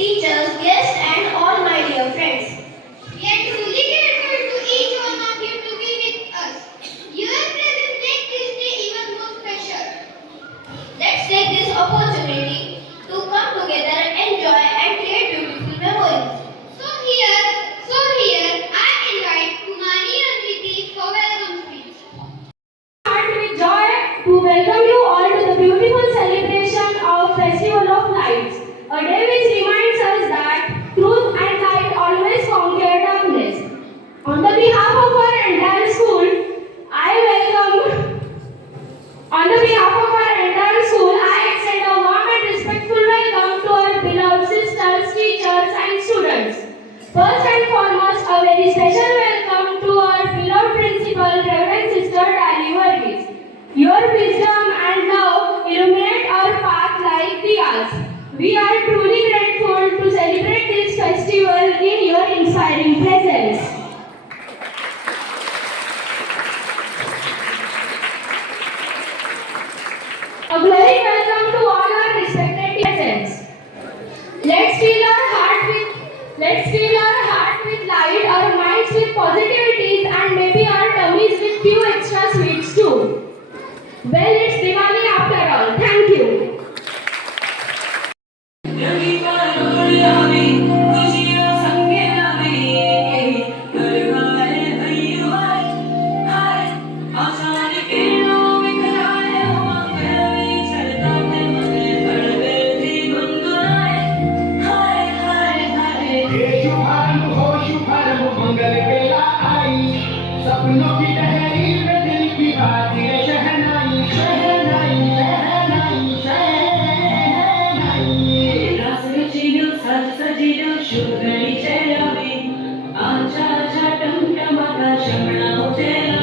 teachers, guests, and all my dear friends. We are truly grateful to each one of you to be with us. Your presence makes this day even more special. Let's take this opportunity to come together, enjoy, and create beautiful memories. So here, I invite Kumari Anviti for welcome speech. Heart with joy to welcome you all to the beautiful celebration of Festival of Lights, a day which reminds us that truth and light always conquer darkness. On the behalf of our entire school, I extend a warm and respectful welcome to our beloved sisters, teachers, and students. First and foremost, a very special welcome to our beloved principal, Reverend Sister Dali Varghese. Your wisdom and love illuminate our path like diyas. We are truly grateful to celebrate this festival in your inspiring presence. A glowing welcome to all our respected presents. Let's fill our heart with light, our minds with positivities, and maybe our tummies with few extra sweets too. Well, it's Diwali after all. Thank you. सपनों की तहरीर में दिल की बात ये शहनाई शहनाई शहनाई शहनाई रास रचिलो सज सजिलो शुभगणी चेलावे आजा आजा टमटमाता शमणाओ चेलावे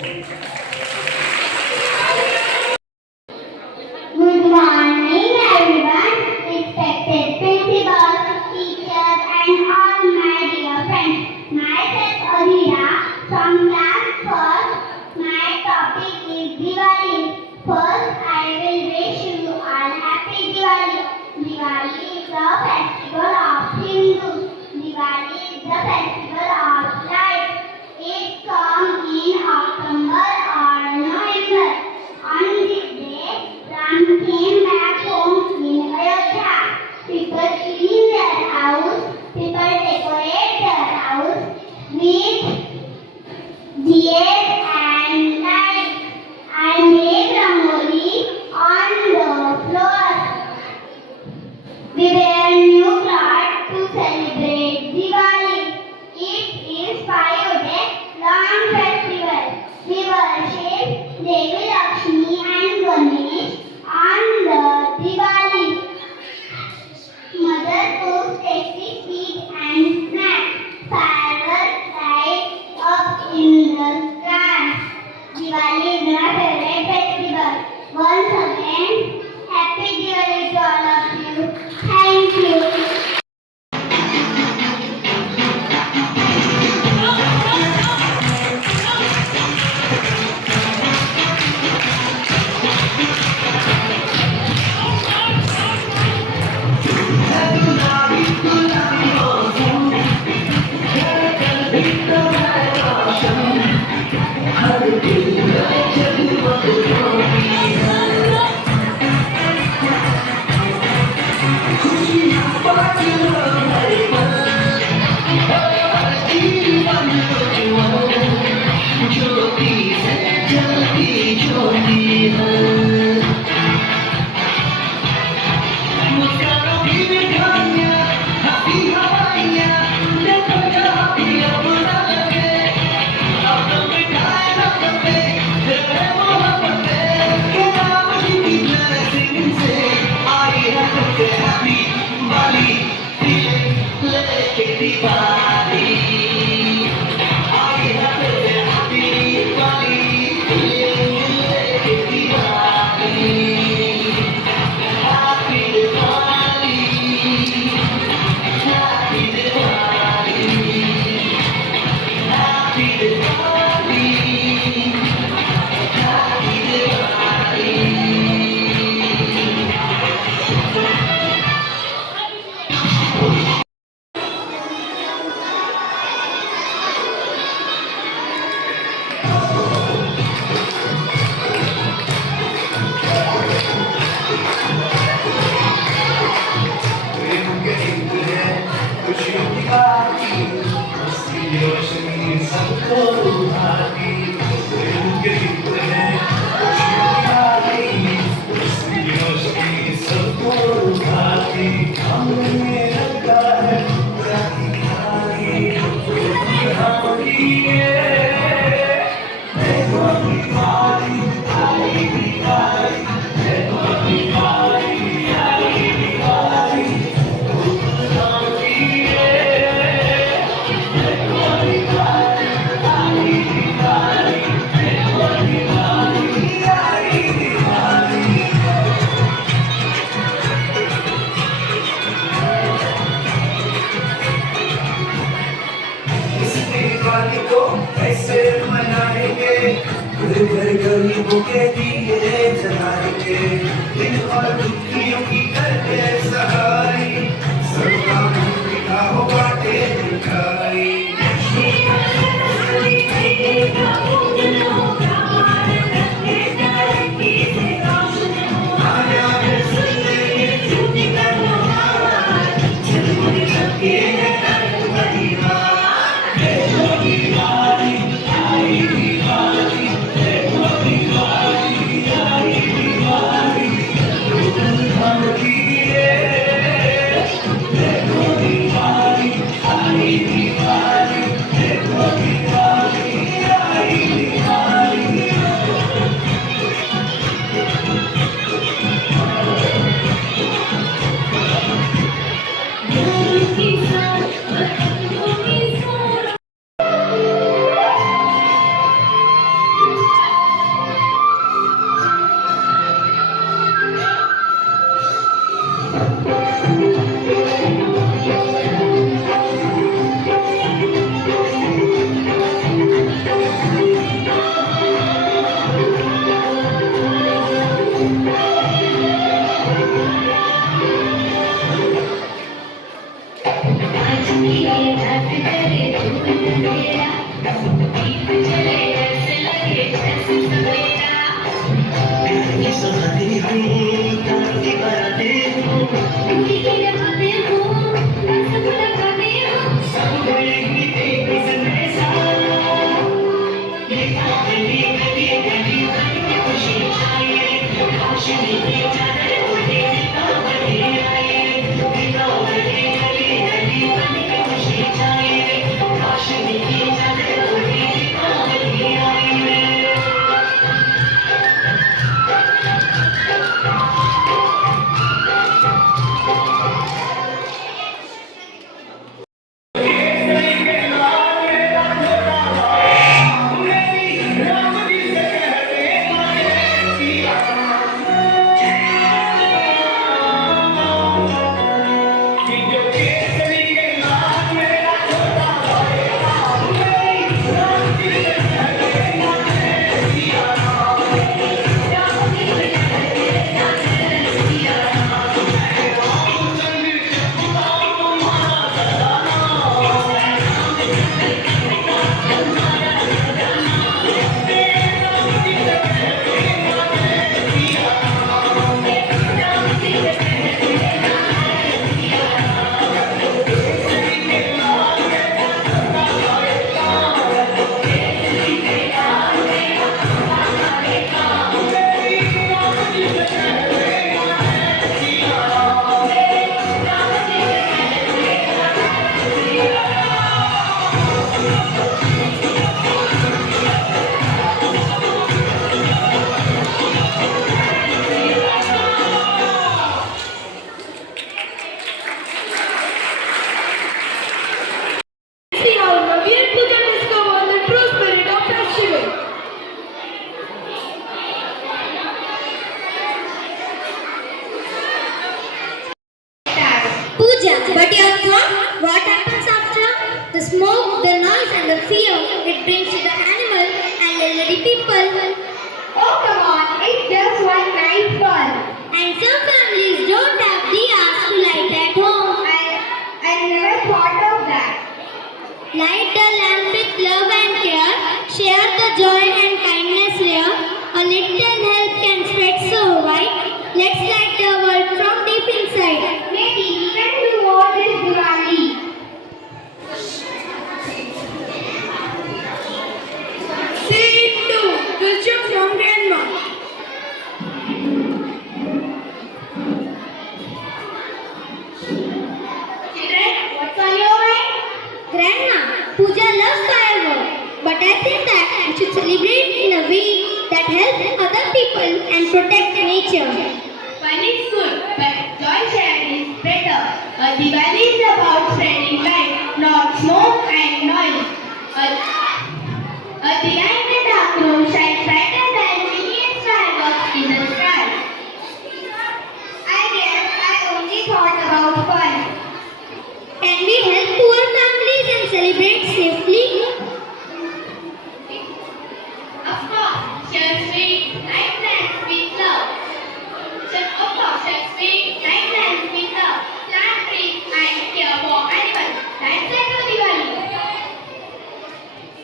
Good morning, everyone. Respected principal, teachers, and all my dear friends. Myself, Adira, from class first. My topic is Diwali. First, I will wish you all happy Diwali. Diwali is the festival of Hindus. Diwali is the festival of light. It comes in October or November. On this day, Ram came back home in Ayodhya. People clean their house, people decorate their house with diyas and lights. I made rangoli on the floor. We wear new clothes to celebrate Diwali. It is 5-day long festival. We worship Devi Lakshmi and Ganesh on the Diwali. Mother cooks tasty sweets and snacks. Fireworks light up in the sky. Diwali is my favorite festival. Once again, happy Diwali to all of you. Thank you. घर गरीबों के दिए जलाएंगे, इन और दुखियों की करके सहाय, सबका मुंह मीठा हो बाटे मिठाई। आया है सुनने ये झूठी कहानी, झूठी सबके है दर्द बड़ी बात। देखो दीवारी आई दीवारी, देखो दीवारी आई दीवारी। पूरी की लगाते हो सब लगाते हो सब गएगी एक संदेशा ये गली गली गली बन के खुशी छाए रोशनी की चादर उड़े दीपावली आए दीपावली गली गली बन के खुशी छाए रोशनी की चादर उड़े दीपावली आए See how Ravi and Pooja discover the true spirit of festival. Puja, but your thought, what happens after? The smoke, the noise and the fear it brings to the animal and elderly people. oh come on it's just one night fun And some families don't have diyas to light at home. I never thought of that Light the lamp with love and care. Share the joy and kindness here. A little help can spread so wide. Let's light the world from deep inside. maybe we can do more this Diwali Scene 2. Wisdom from Grandma. children what's on your mind Grandma, Puja loves firework, but I think that we should celebrate in a way that helps other people and protect nature. fun is good but joy shared is better Diwali is about spreading light not smoke and noise a diya in the dark room shines brighter than millions fireworks in the sky I guess I only thought about fun Can we help poor families and celebrate safely? Of course, share sweet, night plans with love. Of course, share sweet, night plans with love. Plant trees and care for animals. That's like a Diwali.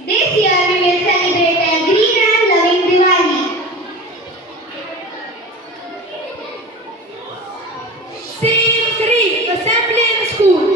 This year we will celebrate a green and loving Diwali. Scene 3. Assembly in school.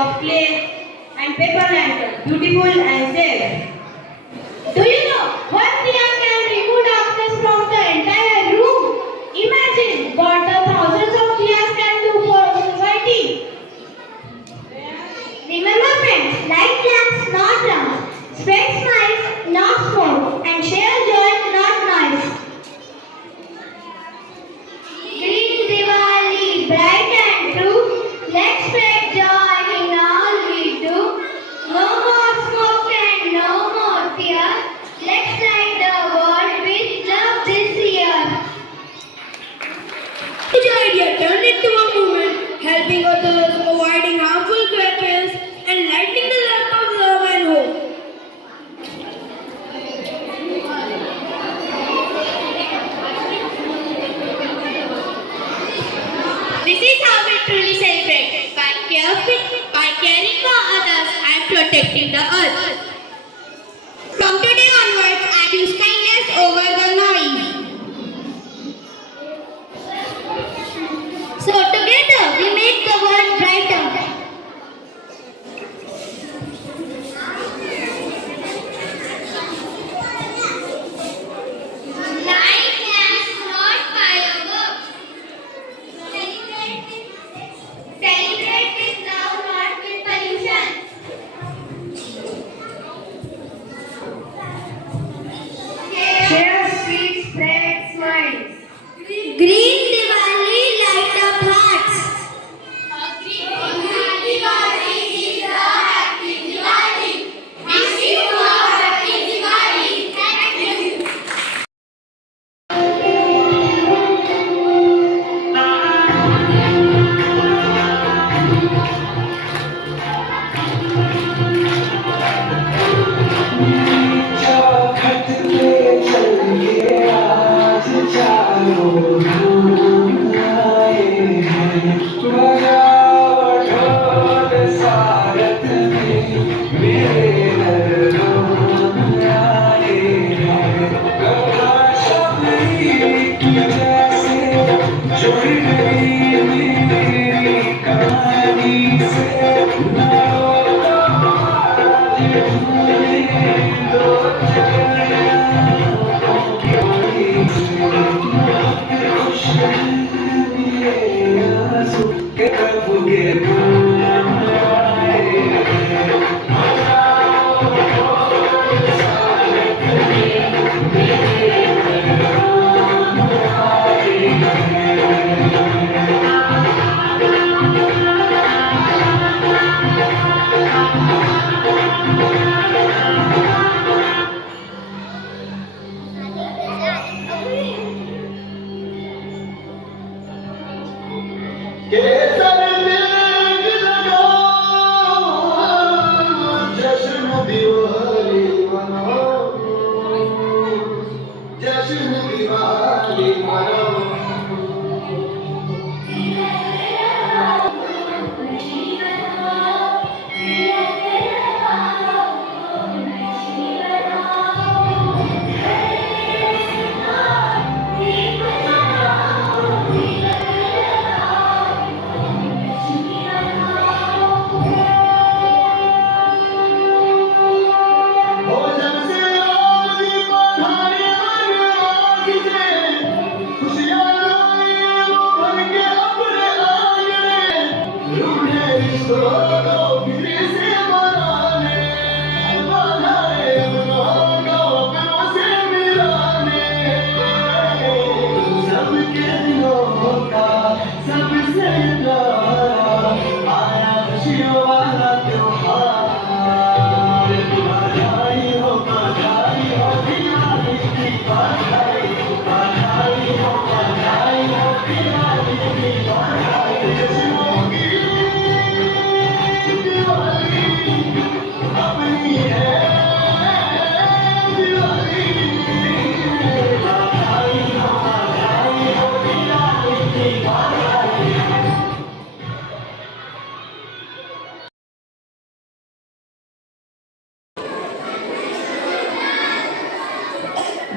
of clay and paper lantern, beautiful and safe. Do you know one diya can remove darkness from the entire room? Imagine what the thousands of diyas can do for society. Remember friends, light lamps, not drums. Spread smiles, not smoke. And share joy, not noise. Green Diwali, bright and true. Let's spread joy in all we do. No more smoke and no more fear. Let's light the world with love this year. Each idea turned into a movement, helping others, avoiding harmful crackers, and lighting the lamp of love and hope. This is how we truly celebrate by caring for others and protecting the earth. From today onwards, I choose kindness over the noise. So together we make the world brighter. Light lamps, not fireworks. Celebrate with love, not with pollution. Share sweet, spread smiles. Green Diwali, light up hearts. Happy Diwali is a happy Diwali. Wish you a happy Diwali. Thank you. खत पे चलिए आज चारों धूम आए हैं बजाओ ढोल सारथ में मेरे दर्दों आए हैं कथा शबरी की जैसे जुड़ गई मेरी कहानी से ना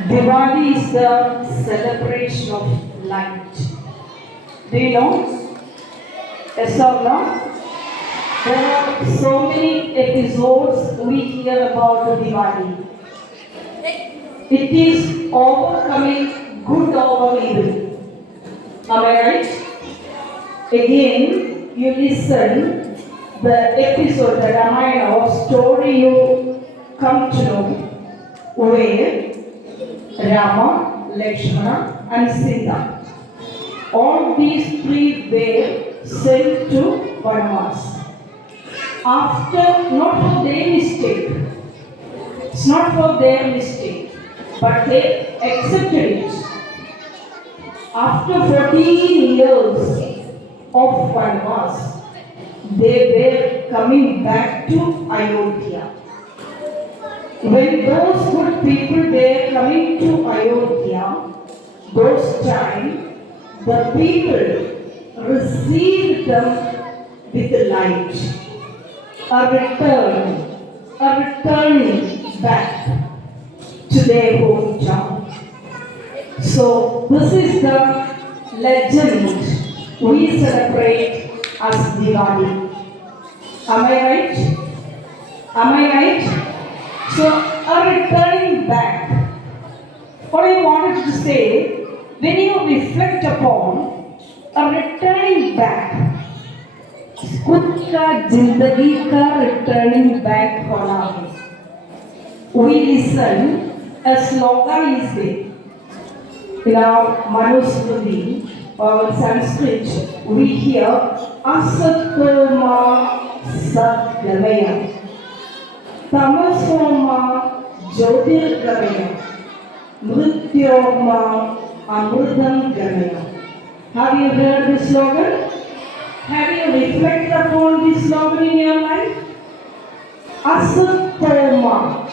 Diwali is the celebration of light. Do you know? Yes or no? There are so many episodes we hear about Diwali. It is overcoming good over evil. Am I right? Again, you listen the episode, the Ramayana or story you come to know where Rama, Lakshmana and Sita. All these three were sent to Vanamas. After, not for their mistake, it's not for their mistake, but they accepted it. After 14 years of Vanamas, they were coming back to Ayodhya. When those good people were coming to Ayodhya, those time, the people received them with light. Returning back to their hometown. So this is the legend we celebrate as Diwali. Am I right? Am I right? So returning back. What I wanted to say, when you reflect upon returning back, खुद का जिंदगी का returning back होना है. We listen a slogan is there. In our Manusmriti or Sanskrit, we hear Asatoma Satgamaya, Tamasoma Jyotirgamaya, Mrityoma Amrutam Gamaya. Have you heard this slogan? Have you reflected upon this slogan in your life? Asatoma.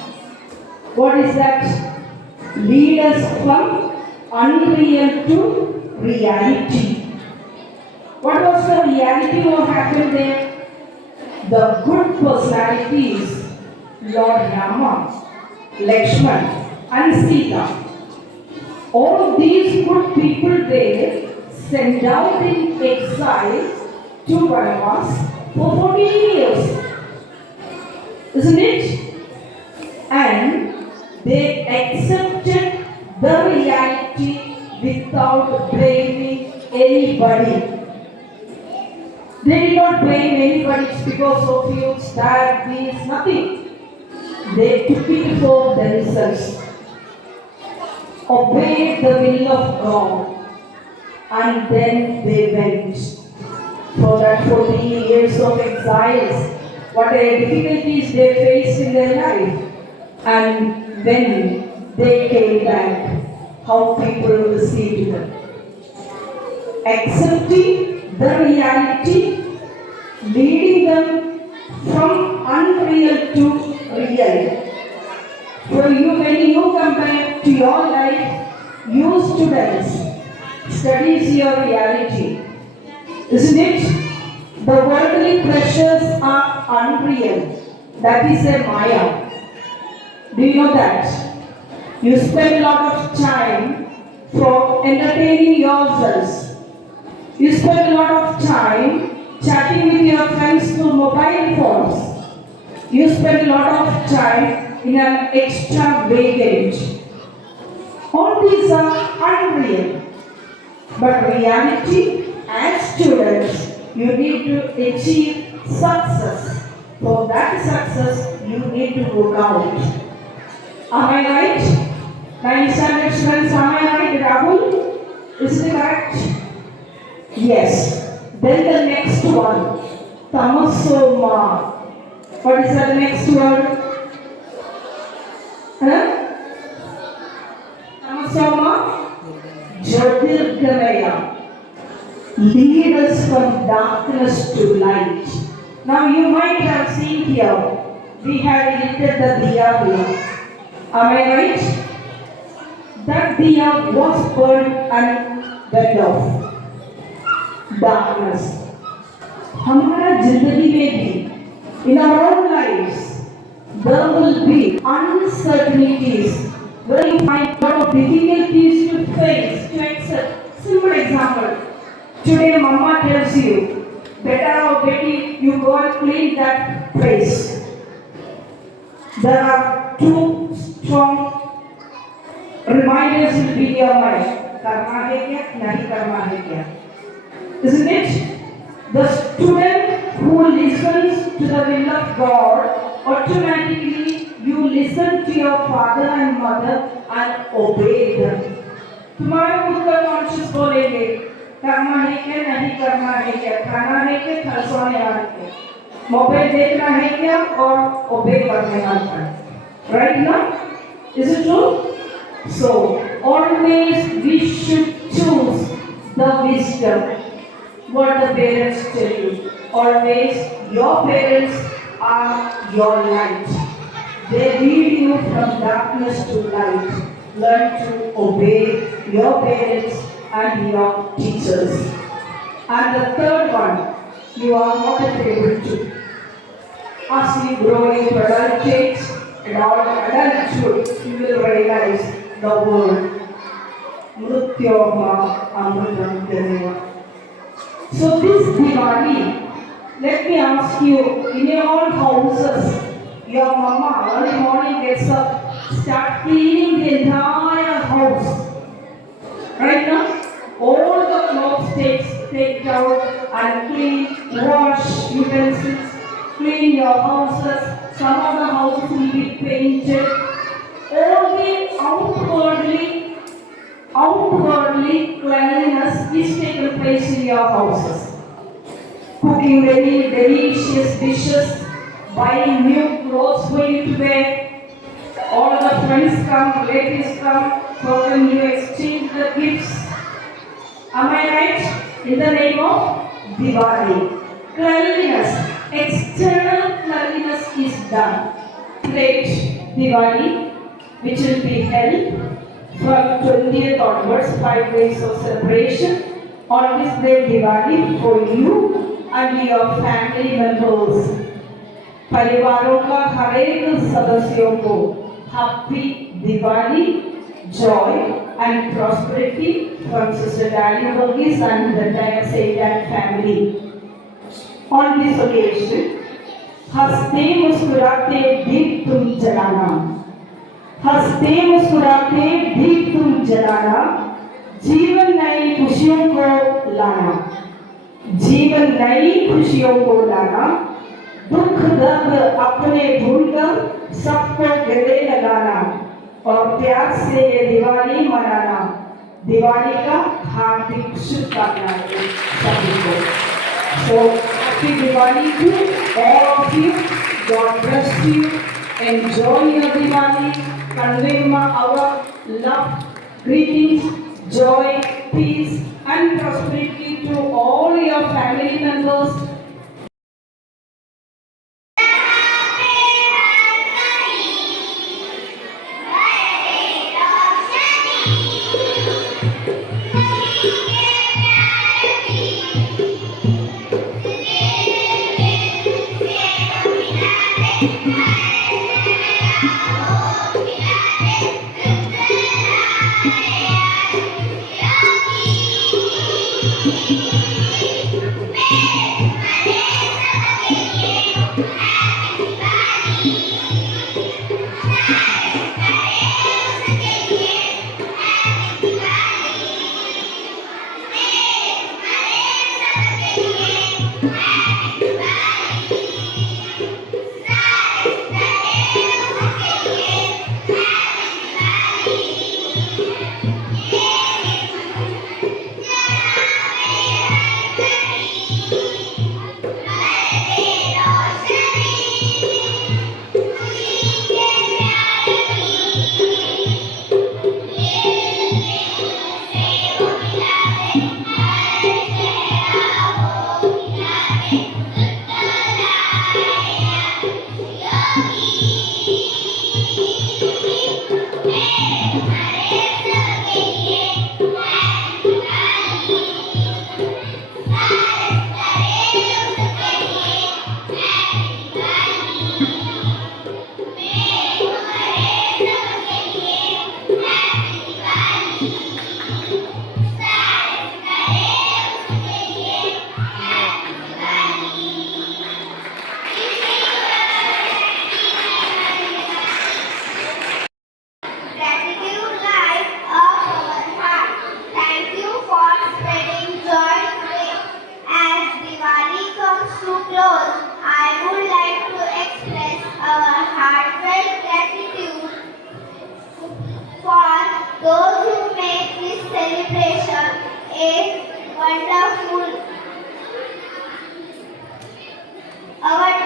What is that? Lead us from unreal to reality. What was the reality? What happened there? The good personalities, Lord Rama, Lakshman and Sita. All these good people there sent out in exile to Vanamas for 14 years. Isn't it? And they accepted the reality without blaming anybody. They did not blame anybody. It's because of you, it's that, this, nothing. They took it for themselves. Obeyed the will of God. And then they went. For that 14 years of exiles, what difficulties they faced in their life. And when they came back, how people received them. Accepting the reality, leading them from unreal to real. For you, when you come back to your life, you students, studies your reality. Isn't it? The worldly pleasures are unreal. That is a Maya. Do you know that? You spend a lot of time for entertaining yourselves. You spend a lot of time chatting with your friends through mobile phones. You spend a lot of time in an extravagant. All these are unreal. But reality, as students, you need to achieve success. For that success, you need to work out. Am I right? 9th standard students, am I right, Rahul? Is it right? Yes. Then the next one, Tamasoma. What is the next word? Tamasoma? Jyotirgamaya. Lead us from darkness to light. Now you might have seen here, we have lit the diya here. Am I right? That diya was burned and went off. Darkness. हमारा जिंदगी में भी, in our own lives, there will be uncertainties where you find a lot of difficulties to face, to accept. Simple example. Today, Mama tells you, Beta or Betty, you go and clean that place. There are two strong reminders will be in your mind. करना है क्या, नहीं करना है क्या? Isn't it? The student who listens to the will of God, automatically you listen to your father and mother and obey them. तुम्हारे खुद का कॉन्शियस बोलेंगे करना है क्या, नहीं करना है क्या, खाना है क्या, खरसोने वाला क्या, मोबाइल देखना है क्या और ओबे करने वाला है. Right now? Is it true? So, always we should choose the wisdom. What the parents tell you. Always your parents are your light. They lead you from darkness to light. Learn to obey your parents and your teachers. And the third one, you are not able to. As we grow into adult age and all adulthood, you will realize the word. Mrutyoma amrutam deva. So this Diwali, let me ask you, in your own houses, your mama early morning gets up, start cleaning the entire house. Right now, all the clothes take out and clean, wash utensils, clean your houses. Some of the houses will be painted. All the outwardly cleanliness is taken place in your houses. Cooking very delicious dishes, buying new clothes for you to wear. All the friends come, relatives come, so then you exchange the gifts. Am I right? In the name of Diwali. Cleanliness, external cleanliness is done. Great Diwali, which will be held from 20th onwards, 5 days of celebration on this great Diwali for you and your family members. परिवारों का हर एक सदस्यों को happy Diwali, joy and prosperity from Sister Dali Varghese and the entire Seidan family. On this occasion, हंसते मुस्कुराते दीप तुम जलाना, हंसते मुस्कुराते दीप तुम जलाना, जीवन नई खुशियों को लाना, जीवन नई खुशियों को लाना, दुख दर्द अपने भूलकर सबको गले लगाना और प्यार से ये दिवाली मनाना. दिवाली का हार्दिक शुभकामनाएं सभी को. So happy Diwali to all of you. God bless you. Enjoy your Diwali. Convey our love, greetings, joy, peace, and prosperity to all your family members.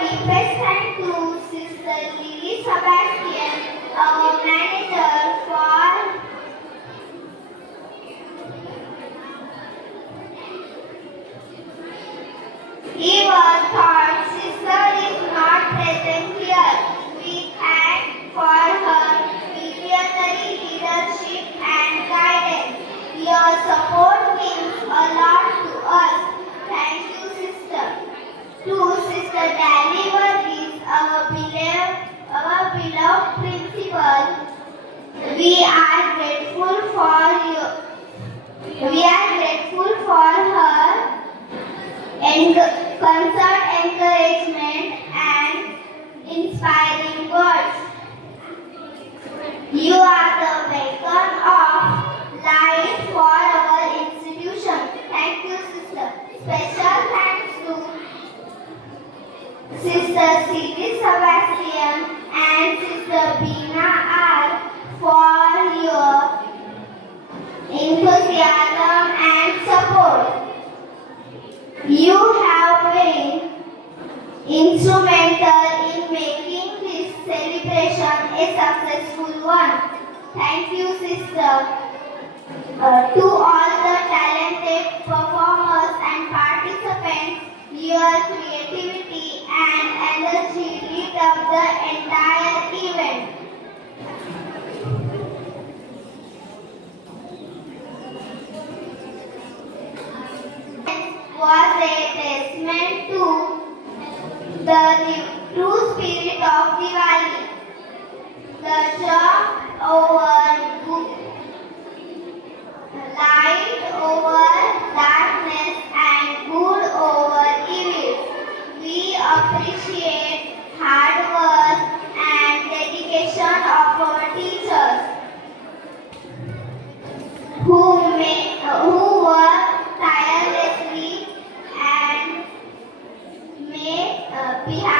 deepest thanks to Sister Lily Sebastian, our manager, for he was thought sister is not present here. We thank for her visionary leadership and guidance. Your support means a lot to us. Thank you, sister. To Sister Dali Varghese, our beloved principal, we are grateful for you. We are grateful for her concert, encouragement, and inspiring words. You are the beacon of light for our institution. Thank you, sister. Special thanks to Sister Siti Sebastian and Sister Bina R for your enthusiasm and support. You have been instrumental in making this celebration a successful one. Thank you, sister. To all the talented performers and participants, your creativity and energy lit up the entire event. Was a testament to the true spirit of Diwali. The triumph over light over darkness and good over evil. We appreciate hard work and dedication of our teachers who work tirelessly and behind